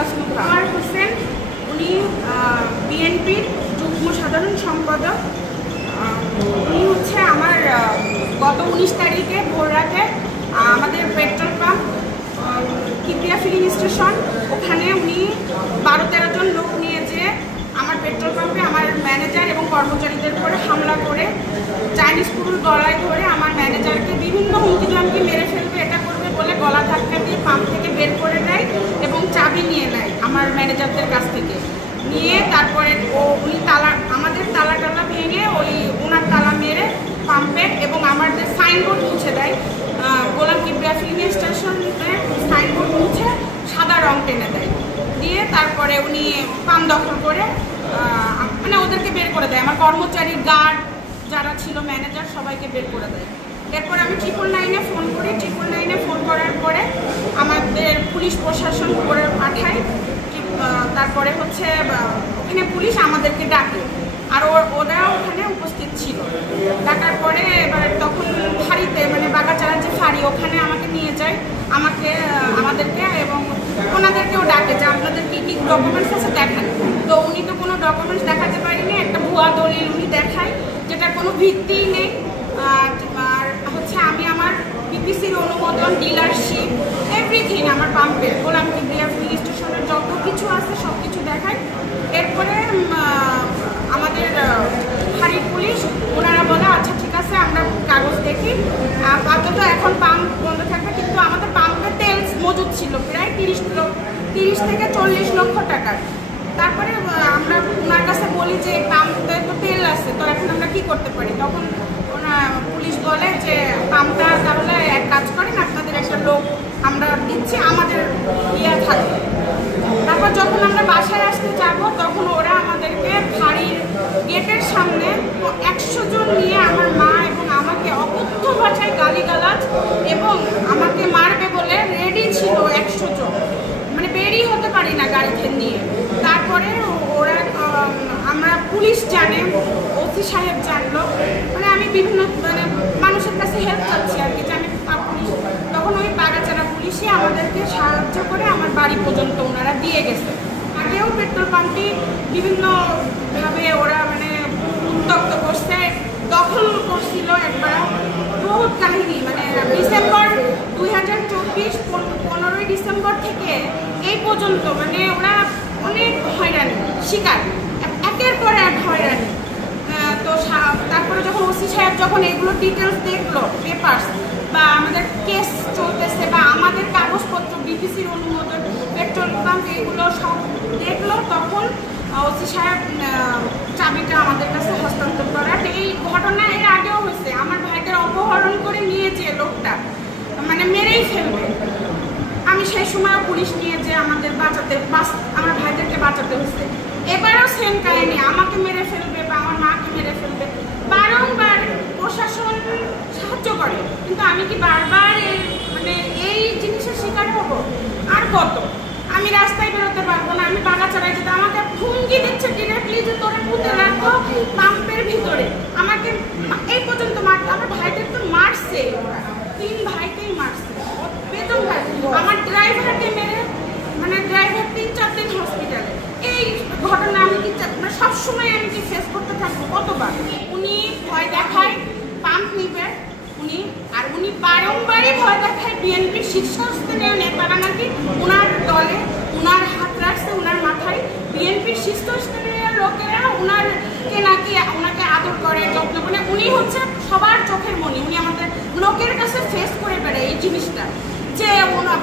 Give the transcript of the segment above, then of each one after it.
আমার হোসেন, উনি বিএনপির যুগ্ম সাধারণ সম্পাদক। উনি হচ্ছে আমার গত 19 তারিখে ভোর রাতে আমাদের petrol pump Kibria filling station, ওখানে উনি 12-13 জন লোক নিয়ে যে আমার পেট্রোল পাম্পে আমার ম্যানেজার এবং কর্মচারীদের উপরে হামলা করে চাইনিজ পুরুষ গলায় ধরে আমার ম্যানেজারকে বিভিন্ন হুমকি ধমকি মেরে ফেলবে, এটা করবে বলে গলা ধাক্কা দিয়ে পাম্প থেকে বের করে দেয় এবং চাবি নিয়ে নেয় আমার ম্যানেজারদের কাছ থেকে। নিয়ে তারপরে উনি আমাদের তালা ভেঙে ওনার তালা মেরে পাম্পে এবং আমাদের সাইনবোর্ড মুছে দেয়। গোলাম কিবরিয়া ফিলিং স্টেশনের সাইনবোর্ড মুছে সাদা রং টেনে দেয়, দিয়ে তারপরে উনি পাম্প দখল করে মানে ওদেরকে বের করে দেয়। আমার কর্মচারী, গার্ড যারা ছিল, ম্যানেজার, সবাইকে বের করে দেয়। এরপর আমি 999-এ ফোন করি। 999-এ ফোন করার পরে আমাদের পুলিশ প্রশাসন করে পাঠায়। তারপরে হচ্ছে ওখানে পুলিশ আমাদেরকে ডাকে, আর ওরা ওখানে উপস্থিত ছিল। ডাকার পরে এবার তখন ফাঁড়িতে, মানে বাগাচারার যে ফাঁড়ি, ওখানে আমাকে নিয়ে যায়, আমাদেরকে এবং ওনাদেরকেও ডাকে যে আপনাদের কী কী ডকুমেন্টস আছে দেখান। তো উনি তো কোনো ডকুমেন্টস দেখাতে পারিনি, একটা ভুয়া দলিল উনি দেখায় যেটার কোনো ভিত্তিই নেই। আর হচ্ছে আমি আমার বিপিসির অনুমোদন, ডিলারশিপ, এভরিথিং আমার পাম্পের, গোলাম কিবরিয়া ফিলিং স্টেশনের যত কিছু আছে সব কিছু দেখায়। এরপরে আমাদের ফাঁড়ির পুলিশ ওনারা বলে আচ্ছা ঠিক আছে, আমরা কাগজ দেখি, আপাতত এখন পাম্প বন্ধ থাকবে, কিন্তু আমাদের পাম্পে তেল মজুদ ছিল প্রায় 30 থেকে 40 লক্ষ টাকার। তারপরে আমরা ওনার কাছে বলি যে পাম্পে তো তেল আছে, তো এখন আমরা কি করতে পারি? তখন পুলিশ বলে যে পাম্পটা তাহলে এক কাজ করেন, আপনাদের একটা লোক আমরা দিচ্ছি, আমাদের থাকবে। তারপর যখন আমরা বাসায় আসতে যাবো তখন ওরা আমাদেরকে ফাঁড়ির গেটের সামনে 100 জন নিয়ে আমার মা এবং আমাকে অকথ্য ভাষায় গালিগালাজ এবং আমাকে মারবে বলে রেডি ছিল 100 জন, মানে বেরিয়ে হতে পারি না গাড়িতে নিয়ে। তারপরে ওরা আমরা পুলিশ জানে, ওসি সাহেব জানলো, মানে আমি বিভিন্ন মানে মানুষের কাছে হেল্প চাচ্ছি আর কি, যে আমি পুলিশ। তখন ওই বাগাচারা পুলিশই আমাদেরকে সাহায্য করে আমার বাড়ি পর্যন্ত ওনারা দিয়ে গেছে। আগেও পেট্রোল পাম্পটি বিভিন্নভাবে ওরা মানে উত্তক্ত করছে, দখল করছিল একবার, বহুত কাহিনী। মানে ডিসেম্বর 2024 15ই ডিসেম্বর থেকে এই পর্যন্ত মানে ওরা অনেক হয়রানি শিকার, একের পর এক হয়রানি। তো তারপরে যখন ওসি সাহেব যখন এগুলো ডিটেলস দেখলো, পেপারস বা আমাদের কেস চলতেছে বা আমাদের কাগজপত্র, বিপিসির অনুমোদন, পেট্রোল পাম্প, এগুলো সব দেখলো, তখন ওসি সাহেব চাবিটা আমাদের কাছে হস্তান্তর করার। এই ঘটনা এর আগেও হয়েছে, আমার ভাইদের অপহরণ করে নিয়ে যে লোকটা মানে মেরেই ফেলবে, আমি সেই সময় পুলিশ নিয়ে যে আমাদের আমার ভাইদেরকে বাঁচাতে হয়েছে। এবারও সেম কাহিনী, আমাকে মেরে ফেলবে বা আমার মাকে মেরে ফেলবে। বারংবার প্রশাসন সাহায্য করে, কিন্তু আমি কি বারবার মানে এই জিনিসের শিকার হব? আর কত? আমি রাস্তায় বেরোতে পারবো না, আমি বাগাচারায় যেতে, আমাকে হুমকি দিচ্ছে ডিরেক্টলি যে তোরা পুঁতে রাখো পাম্পের ভিতরে। আমাকে এই পর্যন্ত আমার ভাইদের তো মারছে, ওরা 3 ভাইকেই মারছে, বেতন ভাই। আমার ড্রাইভারকে মেরে, মানে ড্রাইভার 3-4 দিন হসপিটালে। এই ঘটনা আমি কি মানে সবসময় আমি কি ফেস করতে থাকবো? কতবার উনি ভয় দেখায় পাম্প নিবে, উনি বারংবারই ভয় দেখায় বিএনপির শীর্ষস্থানীয় নেতারা নাকি ওনার দলে ওনার হাত রাখছে, ওনার মাথায় বিএনপির শীর্ষস্থানীয় লোকেরা ওনাকে আদর করে, যত্ন করে। উনি হচ্ছে সবার চোখের মণি, উনি আমাদের লোকের কাছে ফেস করে বেড়ায় এই জিনিসটা, যে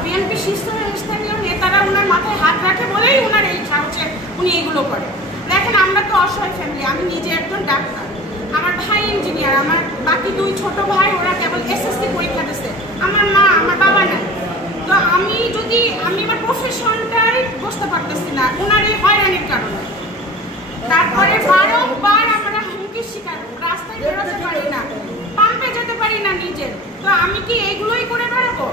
বিএনপির শীর্ষস্থানীয় নেতারা ওনার মাথায় হাত রাখে বলেই ওনার এই সাহসে উনি এগুলো করে। দেখেন, আমরা তো অসহায় ফ্যামিলি, আমি নিজে একজন ডাক্তার, আমার ভাই ইঞ্জিনিয়ার, আমার বাকি 2 ছোট ভাই ওরা কেবল এসএসসি পরীক্ষা দিচ্ছে, আমার মা, আমার বাবা নাই। তো আমি আমার প্রফেশনটাই বুঝতে পারতেছি না ওনার এই হয়রানির কারণে। তারপরে বারংবার আমরা হুমকির শিকার, রাস্তায় বেরোতে পারি না, পাম্পে যেতে পারি না নিজের। তো আমি কি এইগুলোই করে বেড়াবো?